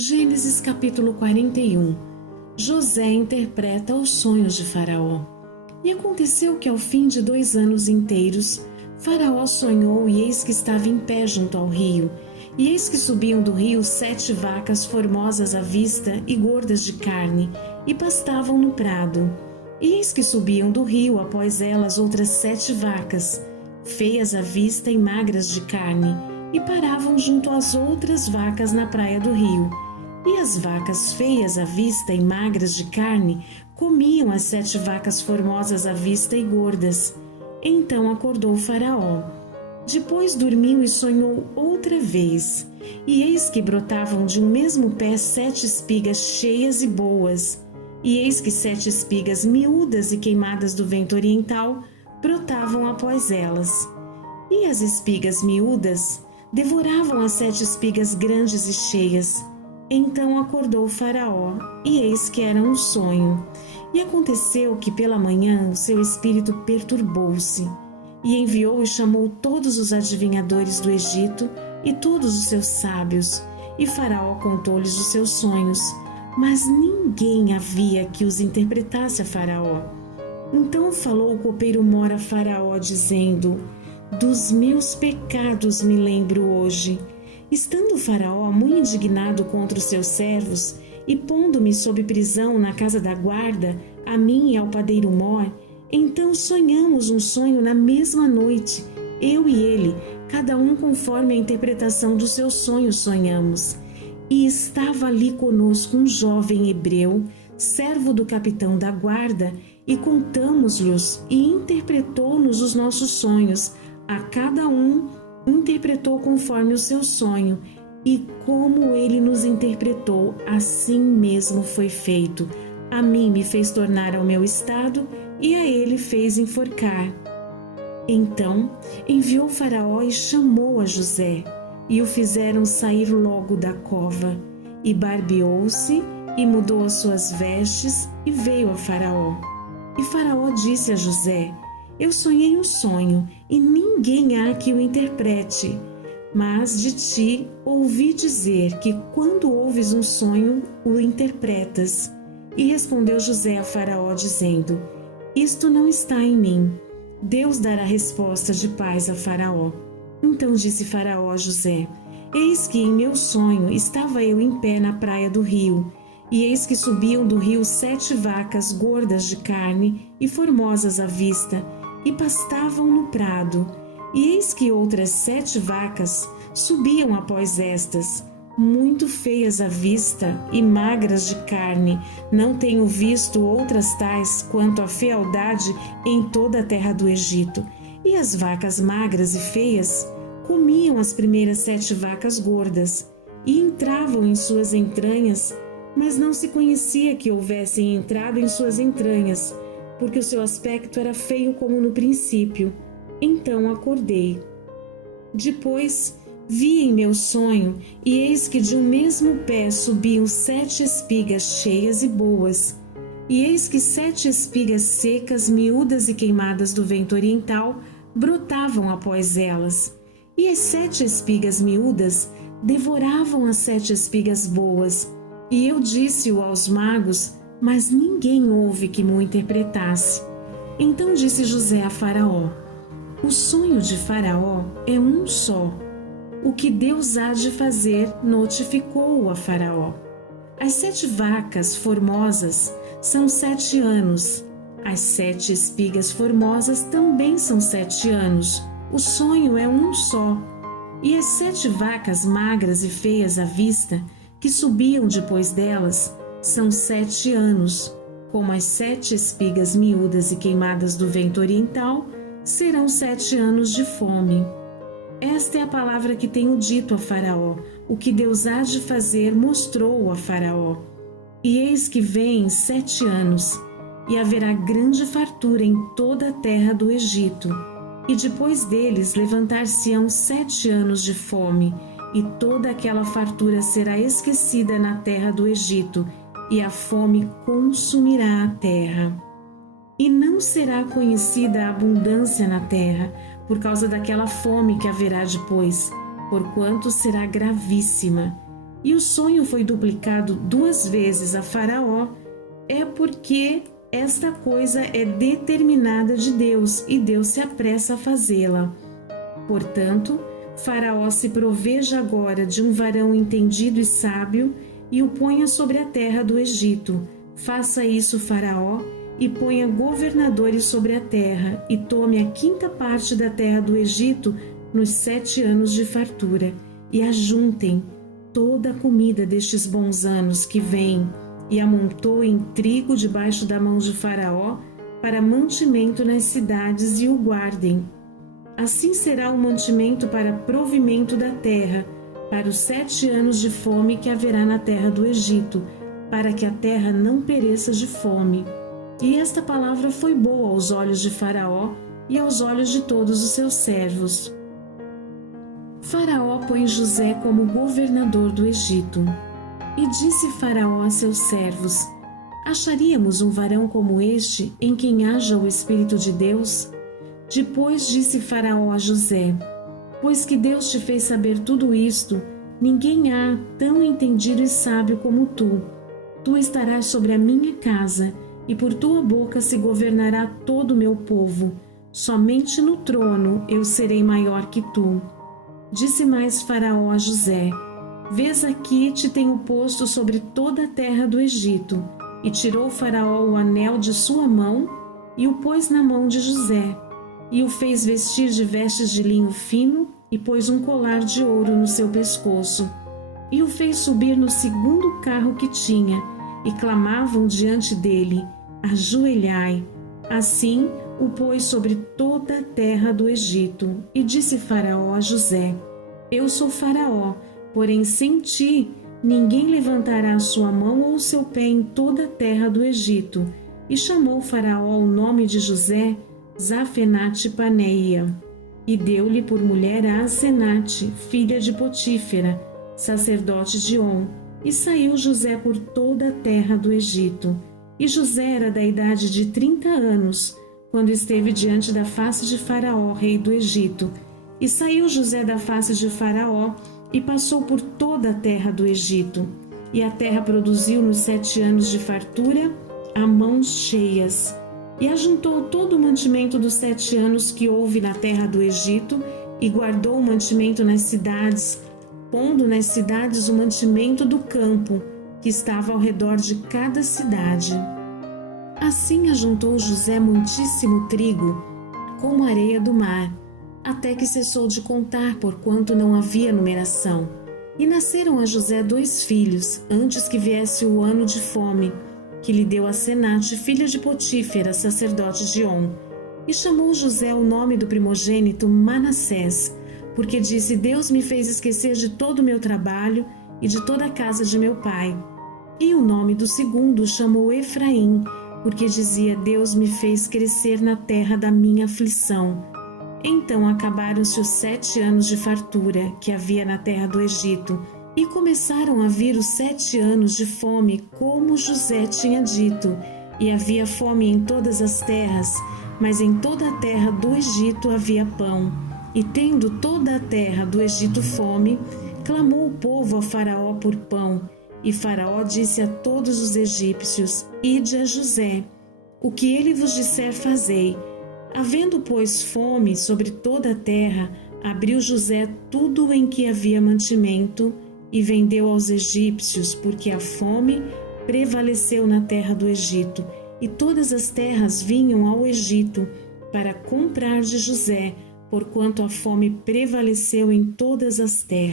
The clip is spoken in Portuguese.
Gênesis capítulo 41. José interpreta os sonhos de Faraó. E aconteceu que ao fim de 2 anos inteiros, Faraó sonhou e eis que estava em pé junto ao rio. E eis que subiam do rio 7 vacas formosas à vista e gordas de carne, e pastavam no prado. E eis que subiam do rio após elas outras 7 vacas, feias à vista e magras de carne, e paravam junto às outras vacas na praia do rio. E as vacas feias à vista e magras de carne comiam as 7 vacas formosas à vista e gordas. Então acordou Faraó. Depois dormiu e sonhou outra vez. E eis que brotavam de um mesmo pé 7 espigas cheias e boas. E eis que 7 espigas miúdas e queimadas do vento oriental brotavam após elas. E as espigas miúdas devoravam as 7 espigas grandes e cheias. Então acordou Faraó, e eis que era um sonho. E aconteceu que pela manhã o seu espírito perturbou-se, e enviou e chamou todos os adivinhadores do Egito e todos os seus sábios, e Faraó contou-lhes os seus sonhos, mas ninguém havia que os interpretasse a Faraó. Então falou o copeiro-mor a Faraó, dizendo: dos meus pecados me lembro hoje. Estando o Faraó muito indignado contra os seus servos, e pondo-me sob prisão na casa da guarda, a mim e ao padeiro-mor, então sonhamos um sonho na mesma noite, eu e ele, cada um conforme a interpretação do seu sonho sonhamos. E estava ali conosco um jovem hebreu, servo do capitão da guarda, e contamos-lhes e interpretou-nos os nossos sonhos, a cada um interpretou conforme o seu sonho, e como ele nos interpretou, assim mesmo foi feito. A mim me fez tornar ao meu estado, e a ele fez enforcar. Então enviou Faraó e chamou a José, e o fizeram sair logo da cova, e barbeou-se, e mudou as suas vestes, e veio a Faraó. E Faraó disse a José: eu sonhei um sonho, e ninguém há que o interprete. Mas de ti ouvi dizer que quando ouves um sonho, o interpretas. E respondeu José a Faraó, dizendo: isto não está em mim. Deus dará resposta de paz a Faraó. Então disse Faraó a José: eis que em meu sonho estava eu em pé na praia do rio, e eis que subiam do rio 7 vacas gordas de carne e formosas à vista, e pastavam no prado. E eis que outras 7 vacas subiam após estas, muito feias à vista e magras de carne. Não tenho visto outras tais quanto a fealdade em toda a terra do Egito. E as vacas magras e feias comiam as primeiras 7 vacas gordas, e entravam em suas entranhas, mas não se conhecia que houvessem entrado em suas entranhas, porque o seu aspecto era feio como no princípio. Então acordei. Depois vi em meu sonho, e eis que de um mesmo pé subiam 7 espigas cheias e boas. E eis que 7 espigas secas, miúdas e queimadas do vento oriental brotavam após elas. E as 7 espigas miúdas devoravam as 7 espigas boas. E eu disse-o aos magos, mas ninguém houve que me o interpretasse. Então disse José a Faraó: o sonho de Faraó é um só. O que Deus há de fazer notificou-o a Faraó. As 7 vacas formosas são 7 anos. As 7 espigas formosas também são 7 anos. O sonho é um só. E as 7 vacas magras e feias à vista, que subiam depois delas, são 7 anos. Como as 7 espigas miúdas e queimadas do vento oriental, serão 7 anos de fome. Esta é a palavra que tenho dito a Faraó. O que Deus há de fazer mostrou a Faraó. E eis que vêm 7 anos, e haverá grande fartura em toda a terra do Egito. E depois deles levantar-se-ão 7 anos de fome, e toda aquela fartura será esquecida na terra do Egito, e a fome consumirá a terra. E não será conhecida a abundância na terra, por causa daquela fome que haverá depois, porquanto será gravíssima. e o sonho foi duplicado 2 vezes a Faraó, é porque esta coisa é determinada de Deus e Deus se apressa a fazê-la. Portanto, Faraó se proveja agora de um varão entendido e sábio e o ponha sobre a terra do Egito. Faça isso, Faraó, e ponha governadores sobre a terra, e tome a 5ª parte da terra do Egito nos 7 anos de fartura, e ajuntem toda a comida destes bons anos que vêm, e amontoem trigo debaixo da mão de Faraó para mantimento nas cidades e o guardem. Assim será o mantimento para provimento da terra, para os 7 anos de fome que haverá na terra do Egito, para que a terra não pereça de fome. E esta palavra foi boa aos olhos de Faraó e aos olhos de todos os seus servos. Faraó põe José como governador do Egito. E disse Faraó a seus servos: acharíamos um varão como este, em quem haja o Espírito de Deus? Depois disse Faraó a José: pois que Deus te fez saber tudo isto, ninguém há tão entendido e sábio como tu. Tu estarás sobre a minha casa, e por tua boca se governará todo o meu povo. Somente no trono eu serei maior que tu. Disse mais Faraó a José: vês aqui te tenho posto sobre toda a terra do Egito. E tirou Faraó o anel de sua mão e o pôs na mão de José. E o fez vestir de vestes de linho fino e pôs um colar de ouro no seu pescoço. E o fez subir no 2º carro que tinha, e clamavam diante dele: ajoelhai. Assim o pôs sobre toda a terra do Egito. E disse Faraó a José: eu sou Faraó, porém sem ti ninguém levantará a sua mão ou o seu pé em toda a terra do Egito. E chamou Faraó o nome de José Zafenate-Paneia, e deu-lhe por mulher a Asenate, filha de Potífera, sacerdote de On. E saiu José por toda a terra do Egito. E José era da idade de 30 anos, quando esteve diante da face de Faraó, rei do Egito. E saiu José da face de Faraó, e passou por toda a terra do Egito. E a terra produziu nos 7 anos de fartura a mãos cheias. E ajuntou todo o mantimento dos 7 anos que houve na terra do Egito, e guardou o mantimento nas cidades, pondo nas cidades o mantimento do campo, que estava ao redor de cada cidade. Assim ajuntou José muitíssimo trigo, como a areia do mar, até que cessou de contar, porquanto não havia numeração. E nasceram a José 2 filhos, antes que viesse o ano de fome, que lhe deu Asenate, filha de Potífera, sacerdote de On. E chamou José o nome do primogênito Manassés, porque disse: Deus me fez esquecer de todo o meu trabalho e de toda a casa de meu pai. E o nome do segundo chamou Efraim, porque dizia: Deus me fez crescer na terra da minha aflição. Então acabaram-se os 7 anos de fartura que havia na terra do Egito, e começaram a vir os 7 anos de fome, como José tinha dito. E havia fome em todas as terras, mas em toda a terra do Egito havia pão. E tendo toda a terra do Egito fome, clamou o povo a Faraó por pão. E Faraó disse a todos os egípcios: Ide a José, o que ele vos disser fazei. Havendo, pois, fome sobre toda a terra, abriu José tudo em que havia mantimento e vendeu aos egípcios, porque a fome prevaleceu na terra do Egito, e todas as terras vinham ao Egito para comprar de José, porquanto a fome prevaleceu em todas as terras.